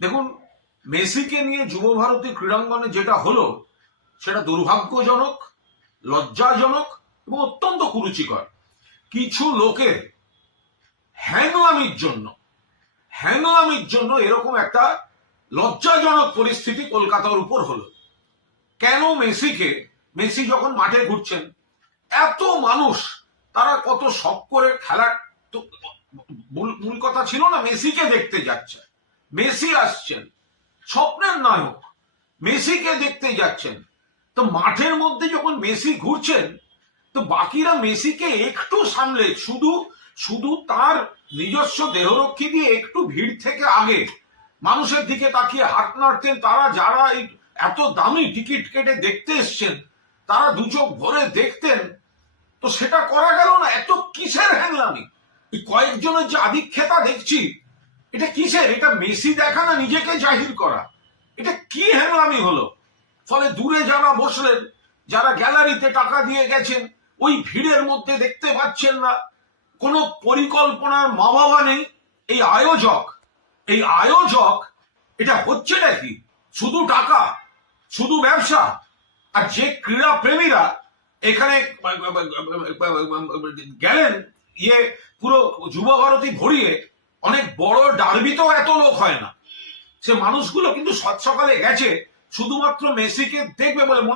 দেখুন, মেসিকে নিয়ে যুবভারতী ক্রীড়াঙ্গনে যেটা হলো সেটা দুর্ভাগ্যজনক, লজ্জাজনক এবং অত্যন্ত কুরুচিকর। কিছু লোকের হ্যাংলামির জন্য এরকম একটা লজ্জাজনক পরিস্থিতি কলকাতার উপর হলো। কেন মেসি যখন মাঠে ঘুরছেন, এত মানুষ, তারা কত শখ করে খেলার, তো মূল কথা ছিল না মেসিকে দেখতে যাচ্ছে, মেসি আসছেন, স্বপ্নের নায়ক, মেসিকে দেখতে যাচ্ছেন। তো মাঠের মধ্যে যখন মেসি ঘুরছেন, তো বাকিরা মেসিকে একটু সামলে শুধু শুধু তার নিজস্ব দেহরক্ষী দিয়ে একটু ভিড় থেকে আগে মানুষের দিকে তাকিয়ে হাত নাড়তেন। তারা যারা এই এত দামি টিকিট কেটে দেখতে এসছেন, তারা দু চোখ ভরে দেখতেন। তো সেটা করা গেল না। এত কিসের হ্যাংলামি? এই কয়েকজনের যে আধিক্যতা দেখছি, এটা কিসের? এটা মেসি দেখা না নিজেকে জাহির করা? এটা কি হ্যাংলামি হলো? ফলে দূরে যারা বসলেন, যারা গ্যালারিতে টাকা দিয়ে গেছেন, ওই ভিড়ের মধ্যে দেখতে পাচ্ছেন না। কোনো পরিকল্পনার মা বাবা নেই। এই আয়োজক এটা হচ্ছে নাকি? শুধু টাকা, শুধু ব্যবসা। আর যে ক্রীড়া প্রেমীরা এখানে গেলেন, পুরো যুবভারতী ভরিয়ে, অনেক বড় ডার্বিতেও এত লোক হয় না। সে মানুষগুলো কিন্তু সকালে গেছে শুধুমাত্র মেসিকে দেখবে বলে।